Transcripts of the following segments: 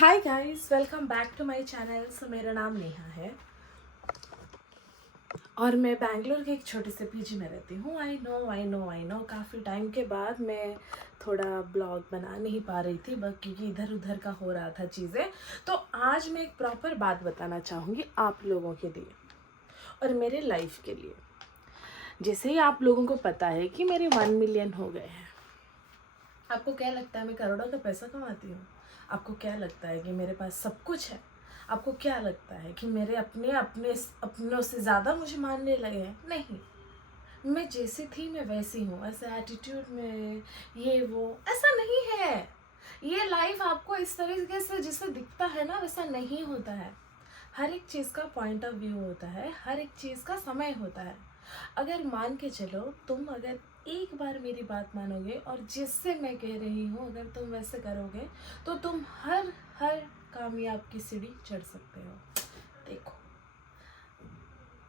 Hi guys, welcome back to my channel. मेरा नाम नेहा है और मैं बैंगलोर के एक छोटे से पीजी में रहती हूँ। आई नो काफ़ी टाइम के बाद मैं थोड़ा ब्लॉग बना नहीं पा रही थी बस क्योंकि इधर उधर का हो रहा था चीज़ें। तो आज मैं एक प्रॉपर बात बताना चाहूँगी आप लोगों के लिए और मेरे लाइफ के लिए। जैसे ही आप लोगों को पता है कि मेरे 1 मिलियन हो गए हैं, आपको क्या लगता है मैं करोड़ों का पैसा कमाती हूँ? आपको क्या लगता है कि मेरे पास सब कुछ है? आपको क्या लगता है कि मेरे अपने अपने अपनों से ज़्यादा मुझे मानने लगे हैं? नहीं, मैं जैसी थी मैं वैसी हूँ। ऐसा एटीट्यूड में ये वो ऐसा नहीं है। ये लाइफ आपको इस तरीके से जिससे दिखता है ना वैसा नहीं होता है। हर एक चीज़ का पॉइंट ऑफ व्यू होता है, हर एक चीज़ का समय होता है। अगर मान के चलो, तुम अगर एक बार मेरी बात मानोगे और जिससे मैं कह रही हूँ अगर तुम वैसे करोगे तो तुम हर हर कामयाब की सीढ़ी चढ़ सकते हो। देखो,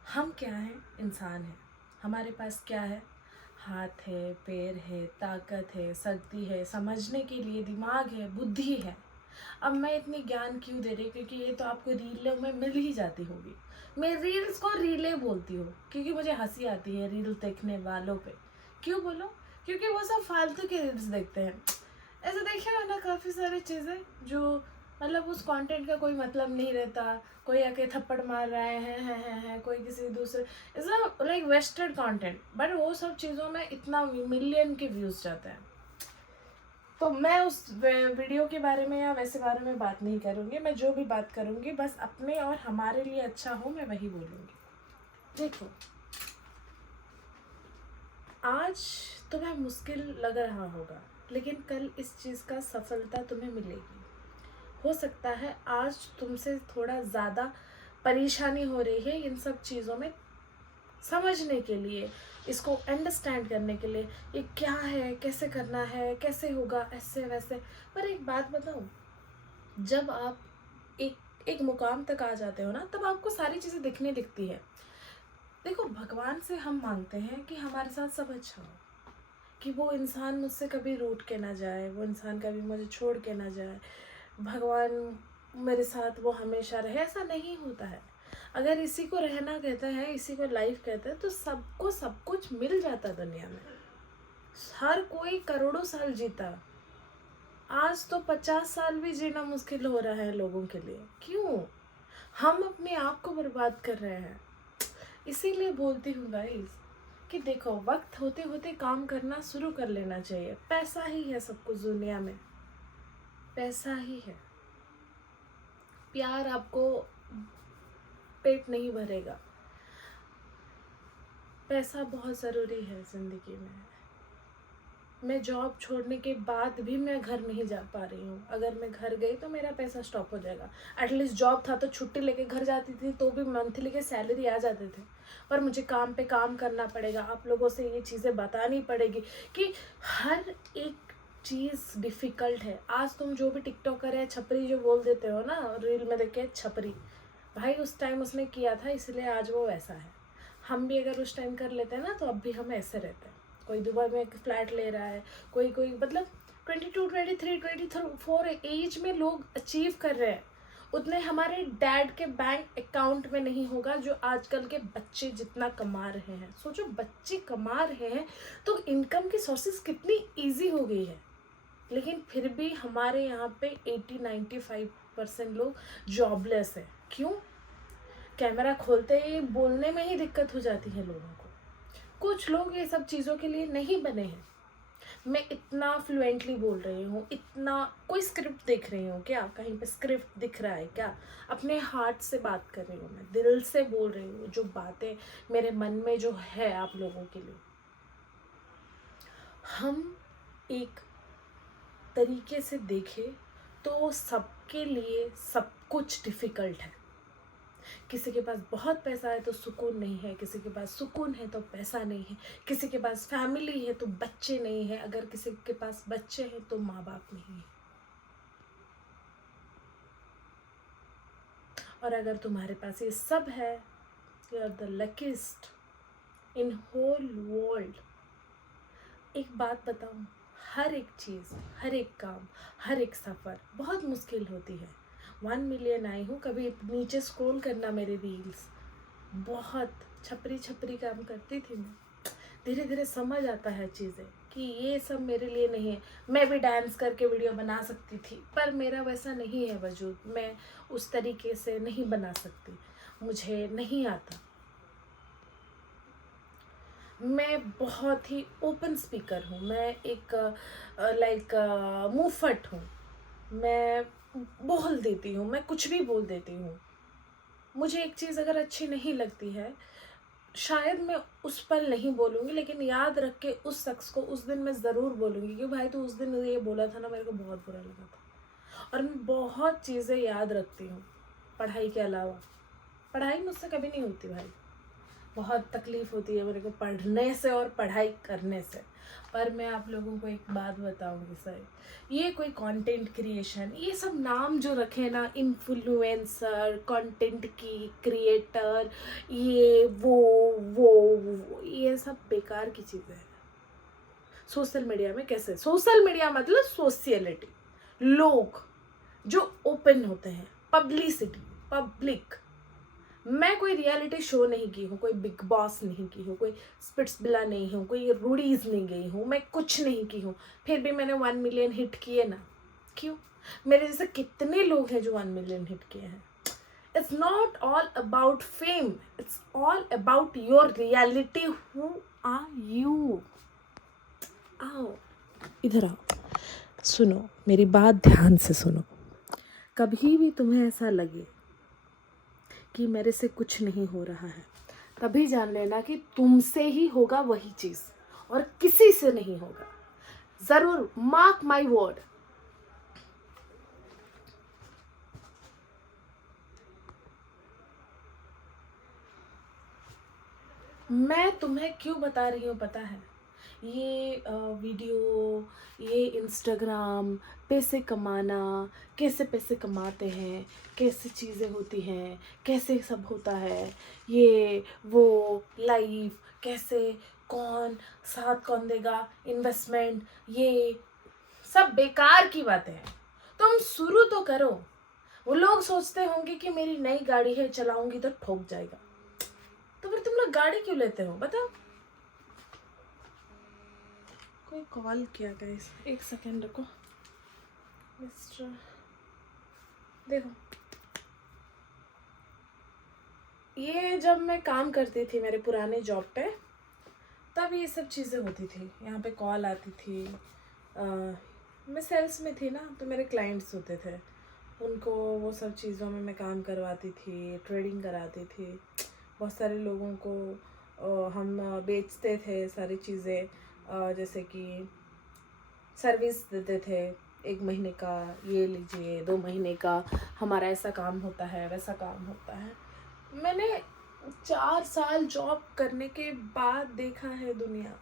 हम क्या हैं? इंसान हैं। हमारे पास क्या है? हाथ है, पैर है, ताकत है, शक्ति है, समझने के लिए दिमाग है, बुद्धि है। अब मैं इतनी ज्ञान क्यों दे रही? क्योंकि ये तो आपको रीलों में मिल ही जाती होगी। मैं रील्स को रीले बोलती हूँ क्योंकि मुझे हंसी आती है रील देखने वालों पे। क्यों बोलो? क्योंकि वो सब फालतू के रील्स देखते हैं। ऐसे देखे हो ना काफ़ी सारी चीज़ें जो मतलब उस कंटेंट का कोई मतलब नहीं रहता। कोई आके थप्पड़ मार रहा है कोई किसी दूसरे, it's like wasted content, but वो सब चीज़ों में इतना मिलियन के व्यूज़ जाते हैं। तो मैं उस वीडियो के बारे में या वैसे बारे में बात नहीं करूँगी। मैं जो भी बात करूँगी बस अपने और हमारे लिए अच्छा हो मैं वही बोलूँगी। देखो, आज तुम्हें मुश्किल लग रहा होगा लेकिन कल इस चीज़ का सफलता तुम्हें मिलेगी। हो सकता है आज तुमसे थोड़ा ज़्यादा परेशानी हो रही है इन सब चीज़ों में समझने के लिए, इसको अंडरस्टैंड करने के लिए, ये क्या है, कैसे करना है, कैसे होगा, ऐसे वैसे। पर एक बात बताऊँ, जब आप एक एक मुकाम तक आ जाते हो ना तब आपको सारी चीज़ें दिखने दिखती है। देखो, भगवान से हम मांगते हैं कि हमारे साथ सब अच्छा हो, कि वो इंसान मुझसे कभी रूठ के ना जाए, वो इंसान कभी मुझे छोड़ के ना जाए, भगवान मेरे साथ वो हमेशा रहे। ऐसा नहीं होता है। अगर इसी को रहना कहते हैं, इसी को लाइफ कहते हैं, तो सबको सब कुछ मिल जाता दुनिया में। हर कोई करोड़ों साल जीता, आज तो 50 साल भी जीना मुश्किल हो रहा है लोगों के लिए। क्यों? हम अपने आप को बर्बाद कर रहे हैं। इसीलिए बोलती हूँ गाइस कि देखो, वक्त होते होते काम करना शुरू कर लेना चाहिए। पैसा ही है सब कुछ दुनिया में, पैसा ही है। प्यार आपको पेट नहीं भरेगा। पैसा बहुत ज़रूरी है ज़िंदगी में। मैं जॉब छोड़ने के बाद भी मैं घर नहीं जा पा रही हूँ। अगर मैं घर गई तो मेरा पैसा स्टॉप हो जाएगा। एटलीस्ट जॉब था तो छुट्टी लेके घर जाती थी तो भी मंथली के सैलरी आ जाते थे। पर मुझे काम पे काम करना पड़ेगा। आप लोगों से ये चीज़ें बतानी पड़ेगी कि हर एक चीज़ डिफ़िकल्ट है। आज तुम जो भी टिकटॉकर है, छपरी जो बोल देते हो ना रील में देख के, छपरी भाई उस टाइम उसने किया था इसलिए आज वो वैसा है। हम भी अगर उस टाइम कर लेते हैं ना तो अब भी हम ऐसे रहते हैं। कोई दुबई में एक फ्लैट ले रहा है, कोई कोई मतलब 22, 23, 24 एज में लोग अचीव कर रहे हैं। उतने हमारे डैड के बैंक अकाउंट में नहीं होगा जो आजकल के बच्चे जितना कमा रहे हैं। सोचो, बच्चे कमा रहे हैं तो इनकम की सोर्सेज कितनी ईजी हो गई है। लेकिन फिर भी हमारे यहाँ पे 80-95% लोग जॉबलेस है। क्यों? कैमरा खोलते ही बोलने में ही दिक्कत हो जाती है लोगों को। कुछ लोग ये सब चीज़ों के लिए नहीं बने हैं। मैं इतना फ्लुएंटली बोल रही हूँ, इतना, कोई स्क्रिप्ट देख रही हूँ क्या? कहीं पे स्क्रिप्ट दिख रहा है क्या? अपने हार्ट से बात कर रही हूँ, मैं दिल से बोल रही हूँ जो बातें मेरे मन में जो है आप लोगों के लिए। हम एक तरीके से देखें तो सबके लिए सब कुछ डिफ़िकल्ट है। किसी के पास बहुत पैसा है तो सुकून नहीं है, किसी के पास सुकून है तो पैसा नहीं है, किसी के पास फैमिली है तो बच्चे नहीं है, अगर किसी के पास बच्चे हैं तो माँ बाप नहीं है। और अगर तुम्हारे पास ये सब है, you are the luckiest in whole world. एक बात बताऊं, हर एक चीज़, हर एक काम, हर एक सफ़र बहुत मुश्किल होती है। 1 मिलियन आई हूँ, कभी नीचे स्क्रॉल करना मेरे रील्स, बहुत छपरी छपरी काम करती थी मैं। धीरे धीरे समझ आता है चीज़ें कि ये सब मेरे लिए नहीं है। मैं भी डांस करके वीडियो बना सकती थी, पर मेरा वैसा नहीं है वजूद, मैं उस तरीके से नहीं बना सकती, मुझे नहीं आता। मैं बहुत ही ओपन स्पीकर हूँ, मैं एक लाइक मुंहफट हूँ। मैं बोल देती हूँ, मैं कुछ भी बोल देती हूँ। मुझे एक चीज़ अगर अच्छी नहीं लगती है, शायद मैं उस पल नहीं बोलूँगी, लेकिन याद रख के उस शख्स को उस दिन मैं ज़रूर बोलूँगी कि भाई तू उस दिन ये बोला था ना, मेरे को बहुत बुरा लगा था। और मैं बहुत चीज़ें याद रखती हूँ पढ़ाई के अलावा। पढ़ाई मुझसे कभी नहीं होती भाई, बहुत तकलीफ़ होती है मेरे को पढ़ने से और पढ़ाई करने से। पर मैं आप लोगों को एक बात बताऊंगी सर, ये कोई कंटेंट क्रिएशन, ये सब नाम जो रखे ना, इन्फ्लुएंसर, कंटेंट की क्रिएटर, ये वो ये सब बेकार की चीज़ें हैं। सोशल मीडिया में कैसे, सोशल मीडिया मतलब सोशलिटी, लोग जो ओपन होते हैं, पब्लिसिटी, पब्लिक। मैं कोई रियलिटी शो नहीं की हूँ, कोई बिग बॉस नहीं की हूँ, कोई स्पिट्सविला नहीं हूँ, कोई रूडीज नहीं गई हूँ, मैं कुछ नहीं की हूँ, फिर भी मैंने 1 मिलियन हिट किए ना। क्यों? मेरे जैसे कितने लोग हैं जो 1 मिलियन हिट किए हैं। It's not all about fame, it's all about your reality. Who are you? आओ इधर आओ, सुनो मेरी बात ध्यान से सुनो। कभी भी तुम्हें ऐसा लगे कि मेरे से कुछ नहीं हो रहा है, तभी जान लेना कि तुमसे ही होगा वही चीज़, और किसी से नहीं होगा। ज़रूर, मार्क माई वर्ड। मैं तुम्हें क्यों बता रही हूँ पता है? ये वीडियो, ये इंस्टाग्राम, पैसे कमाना, कैसे पैसे कमाते हैं, कैसे चीज़ें होती हैं, कैसे सब होता है, ये वो लाइफ कैसे, कौन साथ कौन देगा, इन्वेस्टमेंट, ये सब बेकार की बातें हैं। तुम शुरू तो करो। वो लोग सोचते होंगे कि मेरी नई गाड़ी है, चलाऊंगी तो ठोक जाएगा, तो फिर तुम लोग गाड़ी क्यों लेते हो बताओ? कोई कॉल किया गाइस, एक सेकेंड रुको। मिस्टर, देखो, ये जब मैं काम करती थी मेरे पुराने जॉब पे, तब ये सब चीज़ें होती थी। यहाँ पे कॉल आती थी। मैं सेल्स में थी ना, तो मेरे क्लाइंट्स होते थे, उनको वो सब चीज़ों में मैं काम करवाती थी, ट्रेडिंग कराती थी। बहुत सारे लोगों को हम बेचते थे सारी चीज़ें, जैसे कि सर्विस देते थे। 1 महीने का ये लीजिए, 2 महीने का हमारा ऐसा काम होता है, वैसा काम होता है। मैंने 4 साल जॉब करने के बाद देखा है दुनिया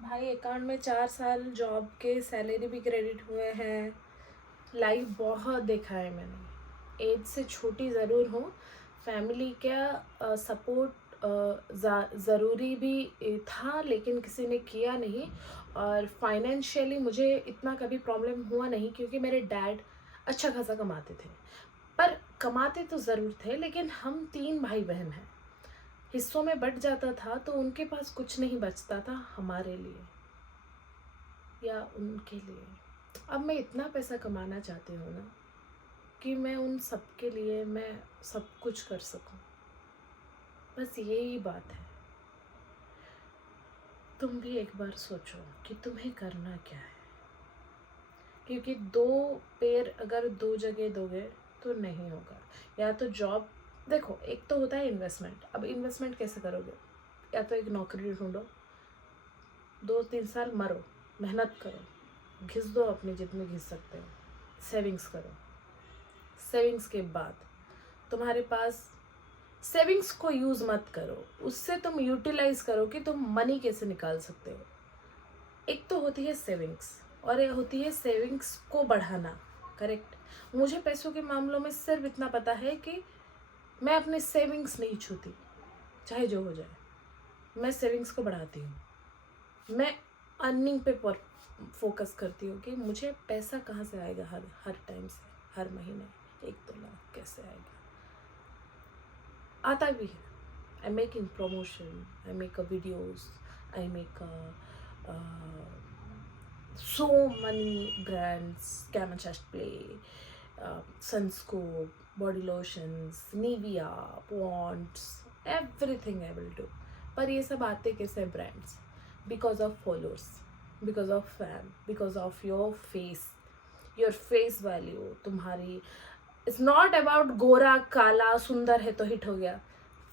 भाई। अकाउंट में 4 साल जॉब के सैलरी भी क्रेडिट हुए हैं। लाइफ बहुत देखा है मैंने। एज से छोटी ज़रूर हूँ, फैमिली का सपोर्ट ज़रूरी भी था, लेकिन किसी ने किया नहीं। और फाइनेंशियली मुझे इतना कभी प्रॉब्लम हुआ नहीं, क्योंकि मेरे डैड अच्छा खासा कमाते थे। पर कमाते तो ज़रूर थे, लेकिन हम 3 भाई बहन हैं, हिस्सों में बट जाता था, तो उनके पास कुछ नहीं बचता था हमारे लिए या उनके लिए। अब मैं इतना पैसा कमाना चाहती हूँ ना, कि मैं उन सब के लिए मैं सब कुछ कर सकूँ। बस यही बात है। तुम भी एक बार सोचो कि तुम्हें करना क्या है, क्योंकि 2 पैर अगर 2 जगह दोगे तो नहीं होगा। या तो जॉब, देखो एक तो होता है इन्वेस्टमेंट। अब इन्वेस्टमेंट कैसे करोगे? या तो एक नौकरी ढूंढो, 2-3 साल मरो, मेहनत करो, घिस दो अपनी जितनी घिस सकते हो, सेविंग्स करो। सेविंग्स के बाद तुम्हारे पास, सेविंग्स को यूज़ मत करो, उससे तुम यूटिलाइज करो कि तुम मनी कैसे निकाल सकते हो। एक तो होती है सेविंग्स, और एक होती है सेविंग्स को बढ़ाना। करेक्ट। मुझे पैसों के मामलों में सिर्फ इतना पता है कि मैं अपने सेविंग्स नहीं छूती, चाहे जो हो जाए। मैं सेविंग्स को बढ़ाती हूँ। मैं अर्निंग पे फोकस करती हूँ कि मुझे पैसा कहाँ से आएगा, हर टाइम से, हर महीने 1-2 लाख कैसे आएगा। आता भी है। I making promotion, I make a videos, I make so many brands, Camouflage Play, Sunscope, body lotions, Nivea, Ponds, everything I will do. पर ये सब आते कैसे brands? Because of followers, because of fan, because of your face value. तुम्हारी it's not about गोरा काला सुंदर है तो हिट हो गया।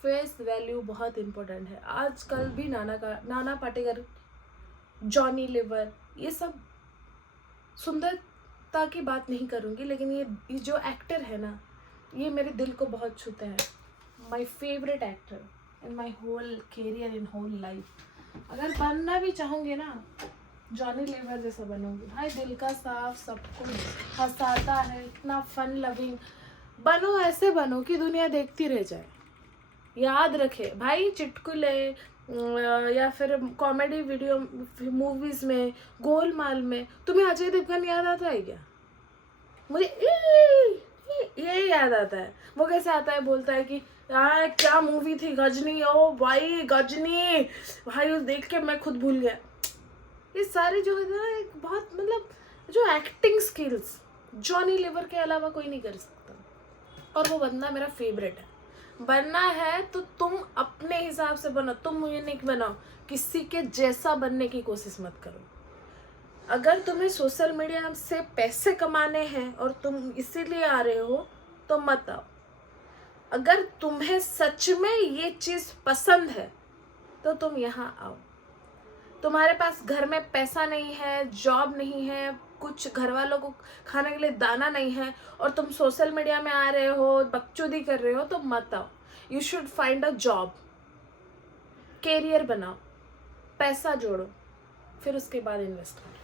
फेस वैल्यू बहुत इंपॉर्टेंट है। आजकल भी नाना पाटेकर, जॉनी लीवर, ये सब सुंदरता की बात नहीं करूँगी, लेकिन ये जो एक्टर है ना, ये मेरे दिल को बहुत छूते हैं। My favourite actor in my whole career, in whole life. अगर बनना भी चाहूँगी ना, जॉनी लीवर जैसा बनूंगी भाई, दिल का साफ, सब कुछ हंसाता है, इतना फन लविंग। बनो, ऐसे बनो कि दुनिया देखती रह जाए। याद रखे भाई, चुटकुले या फिर कॉमेडी वीडियो मूवीज में, गोलमाल में तुम्हें अजय देवगन याद आता है क्या? मुझे ये याद आता है। वो कैसे आता है, बोलता है कि यार क्या मूवी थी गजनी, ओ भाई गजनी भाई, उस देख के मैं खुद भूल गया। ये सारे जो है ना, एक बहुत मतलब जो एक्टिंग स्किल्स जॉनी लीवर के अलावा कोई नहीं कर सकता, और वो बंदा मेरा फेवरेट है। बनना है तो तुम अपने हिसाब से बनो, तुम यूनिक बनाओ, किसी के जैसा बनने की कोशिश मत करो। अगर तुम्हें सोशल मीडिया से पैसे कमाने हैं और तुम इसीलिए आ रहे हो तो मत आओ। अगर तुम्हें सच में ये चीज़ पसंद है तो तुम यहाँ आओ। तुम्हारे पास घर में पैसा नहीं है, जॉब नहीं है, कुछ घर वालों को खाने के लिए दाना नहीं है, और तुम सोशल मीडिया में आ रहे हो, बकचोदी कर रहे हो, तो मत आओ। You should find a job, career बनाओ, पैसा जोड़ो, फिर उसके बाद इन्वेस्ट करो।